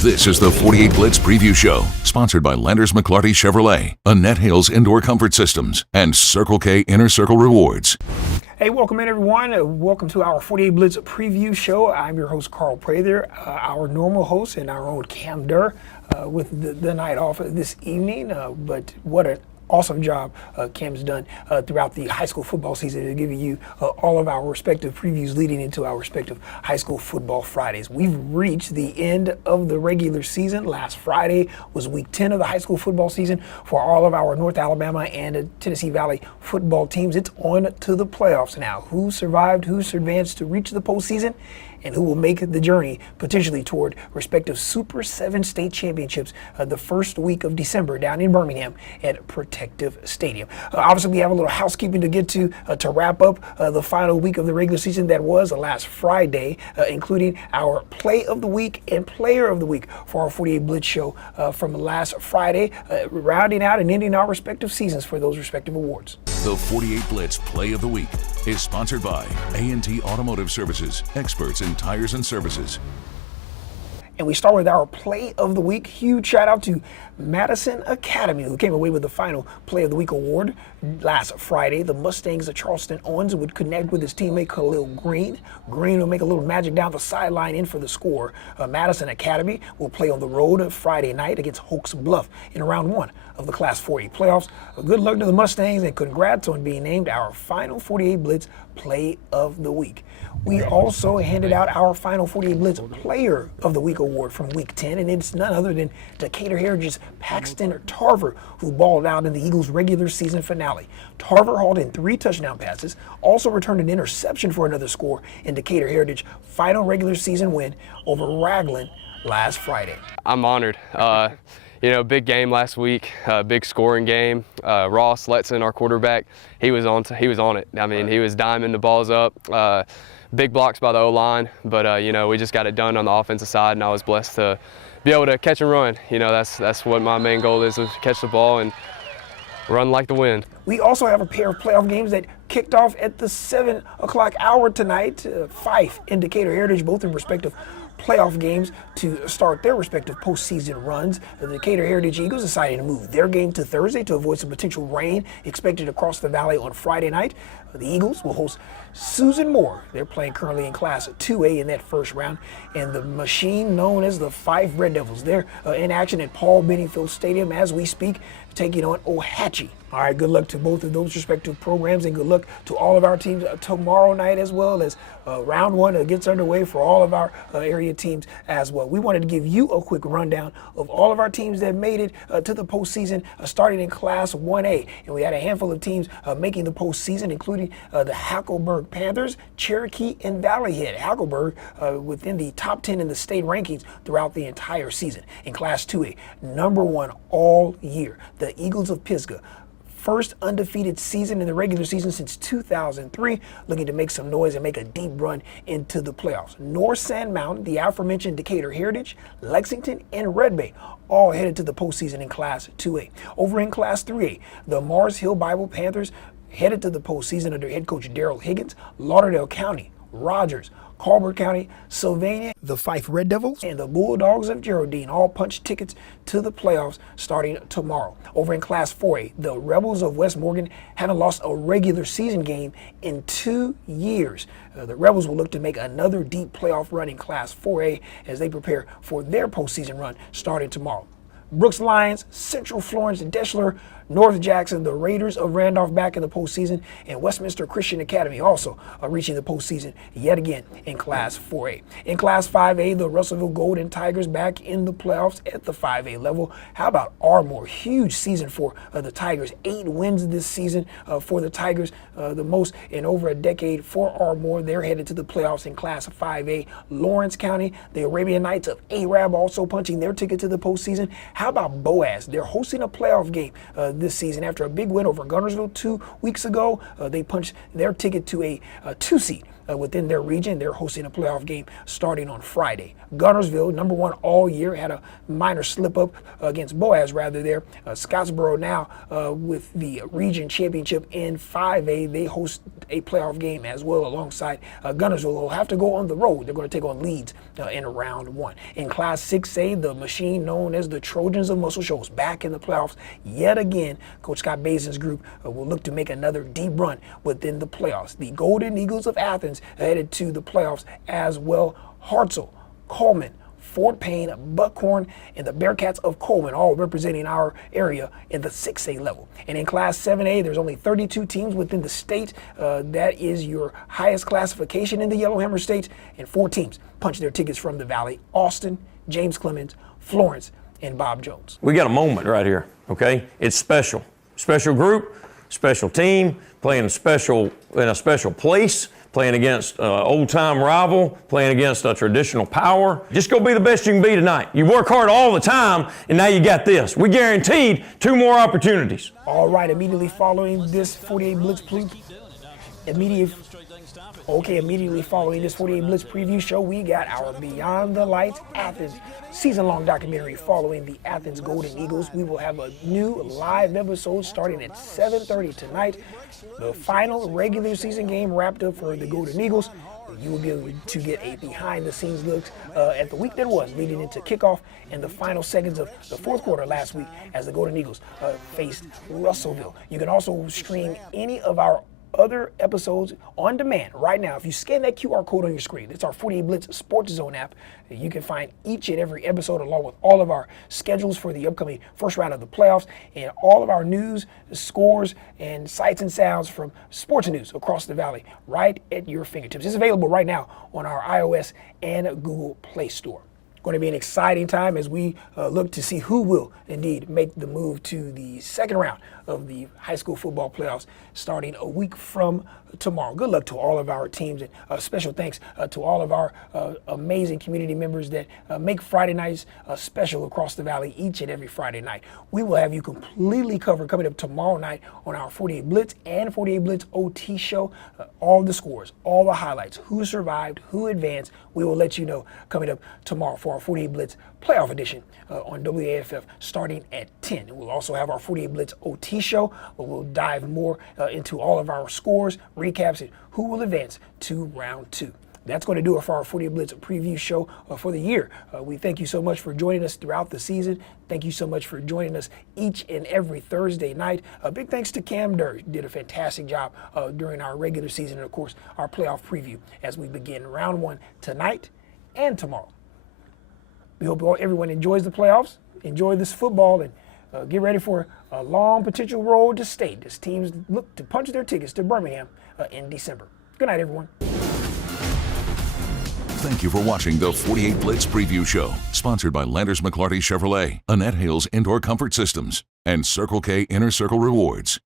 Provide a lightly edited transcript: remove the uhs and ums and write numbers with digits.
This is the 48 Blitz Preview Show, sponsored by Landers McClarty Chevrolet, Annette Hales Indoor Comfort Systems, and Circle K Inner Circle Rewards. Hey, welcome in everyone. Welcome to our 48 Blitz Preview Show. I'm your host, Carl Prather, our normal host, and our own Cam Durr with the night off this evening. But what an awesome job Cam's done throughout the high school football season to give you all of our respective previews leading into our respective high school football Fridays. We've reached the end of the regular season. Last Friday was week 10 of the high school football season for all of our North Alabama and Tennessee Valley football teams. It's on to the playoffs now. Who survived, who's advanced to reach the postseason, and who will make the journey potentially toward respective Super 7 state championships the first week of December down in Birmingham at Protective Stadium. Obviously, we have a little housekeeping to get to wrap up the final week of the regular season that was last Friday, including our Play of the Week and Player of the Week for our 48 Blitz show from last Friday, rounding out and ending our respective seasons for those respective awards. The 48 Blitz Play of the Week is sponsored by A&T Automotive Services, experts in tires and services. And we start with our Play of the Week. Huge shout out to Madison Academy, who came away with the final Play of the Week award last Friday. The Mustangs of Charleston Owens would connect with his teammate Khalil Green. Green will make a little magic down the sideline in for the score. Madison Academy will play on the road Friday night against Hoax Bluff in round one of the Class 4A playoffs. Good luck to the Mustangs and congrats on being named our final 48 Blitz Play of the Week. We also handed out our final 48 Blitz Player of the Week award from week 10, and it's none other than Decatur Heritage's Paxton Tarver, who balled out in the Eagles' regular season finale. Tarver hauled in 3 touchdown passes, also returned an interception for another score in Decatur Heritage final regular season win over Raglan last Friday. I'm honored. Big game last week, big scoring game. Ross Letson, our quarterback, he was on it. I mean, he was diming the balls up. Big blocks by the O-line, but we just got it done on the offensive side, and I was blessed to be able to catch and run. That's what my main goal is catch the ball and run like the wind. We also have a pair of playoff games that kicked off at the 7 o'clock hour tonight. Fife and Decatur Heritage, both in respective playoff games to start their respective postseason runs. The Decatur Heritage Eagles decided to move their game to Thursday to avoid some potential rain expected across the valley on Friday night. The Eagles will host Susan Moore. They're playing currently in Class 2A in that first round. And the machine known as the Fife Red Devils, they're in action at Paul Bennyfield Stadium as we speak, taking on Ohatchee. All right, good luck to both of those respective programs, and good luck to all of our teams tomorrow night, as well as round one gets underway for all of our area teams as well. We wanted to give you a quick rundown of all of our teams that made it to the postseason, starting in Class 1A. And we had a handful of teams making the postseason, including the Hackleburg Panthers, Cherokee, and Valley Head. Hackleburg within the top 10 in the state rankings throughout the entire season. In Class 2A, number 1 all year, the Eagles of Pisgah. First undefeated season in the regular season since 2003, looking to make some noise and make a deep run into the playoffs. North Sand Mountain, the aforementioned Decatur Heritage, Lexington, and Red Bay all headed to the postseason in Class 2A. Over in Class 3A, the Mars Hill Bible Panthers headed to the postseason under head coach Daryl Higgins. Lauderdale County, Rogers, Colbert County, Sylvania, the Fife Red Devils, and the Bulldogs of Geraldine all punch tickets to the playoffs starting tomorrow. Over in Class 4A, the Rebels of West Morgan haven't lost a regular season game in 2 years. The Rebels will look to make another deep playoff run in Class 4A as they prepare for their postseason run starting tomorrow. Brooks Lions, Central Florence, Deschler, North Jackson, the Raiders of Randolph back in the postseason, and Westminster Christian Academy also reaching the postseason yet again in Class 4A. In Class 5A, the Russellville Golden Tigers back in the playoffs at the 5A level. How about Ardmore? Huge season for the Tigers. 8 wins this season for the Tigers, the most in over a decade for Ardmore. They're headed to the playoffs in Class 5A. Lawrence County, the Arabian Knights of Arab also punching their ticket to the postseason. How about Boaz? They're hosting a playoff game this season after a big win over Gunnersville 2 weeks ago. They punched their ticket to a 2 seed within their region. They're hosting a playoff game starting on Friday. Gunnersville, number 1 all year, had a minor slip-up against Boaz, rather there. Scottsboro now with the region championship in 5A. They host a playoff game as well alongside Gunnersville. Will have to go on the road. They're going to take on Leeds in round 1. In Class 6A, the machine known as the Trojans of Muscle Shoals back in the playoffs yet again. Coach Scott Bazin's group will look to make another deep run within the playoffs. The Golden Eagles of Athens headed to the playoffs as well. Hartselle, Coleman, Fort Payne, Buckhorn, and the Bearcats of Coleman, all representing our area in the 6A level. And in Class 7A, there's only 32 teams within the state. That is your highest classification in the Yellowhammer State, and 4 teams punch their tickets from the Valley: Austin, James Clemens, Florence, and Bob Jones. We got a moment right here, okay? It's special. Special group, special team, playing in a special place, playing against old-time rival, playing against a traditional power. Just go be the best you can be tonight. You work hard all the time, and now you got this. We guaranteed 2 more opportunities. All right, immediately following this 48 Blitz preview show, we got our Beyond the Lights Athens season-long documentary following the Athens Golden Eagles. We will have a new live episode starting at 7:30 tonight. The final regular season game wrapped up for the Golden Eagles. You will be able to get a behind-the-scenes look at the week that was leading into kickoff and the final seconds of the 4th quarter last week as the Golden Eagles faced Russellville. You can also stream any of our other episodes on demand right now. If you scan that QR code on your screen, it's our 48 Blitz Sports Zone app. You can find each and every episode along with all of our schedules for the upcoming first round of the playoffs and all of our news, scores, and sights and sounds from sports news across the valley right at your fingertips. It's available right now on our iOS and Google Play Store. Going to be an exciting time as we look to see who will indeed make the move to the second round of the high school football playoffs starting a week from tomorrow. Good luck to all of our teams, and special thanks to all of our amazing community members that make Friday nights special across the valley each and every Friday night. We will have you completely covered coming up tomorrow night on our 48 Blitz and 48 Blitz OT show. All the scores, all the highlights, who survived, who advanced, we will let you know coming up tomorrow for our 48 Blitz playoff edition on WAFF starting at 10. And we'll also have our 48 Blitz OT show where we'll dive more into all of our scores, recaps, and who will advance to round 2. That's going to do it for our 48 Blitz preview show for the year. We thank you so much for joining us throughout the season. Thank you so much for joining us each and every Thursday night. A big thanks to Cam Durr. He did a fantastic job during our regular season and, of course, our playoff preview as we begin round 1 tonight and tomorrow. We hope everyone enjoys the playoffs, enjoy this football, and get ready for a long potential road to state as teams look to punch their tickets to Birmingham in December. Good night, everyone. Thank you for watching the 48 Blitz Preview Show, sponsored by Landers McClarty Chevrolet, Annette Hales Indoor Comfort Systems, and Circle K Inner Circle Rewards.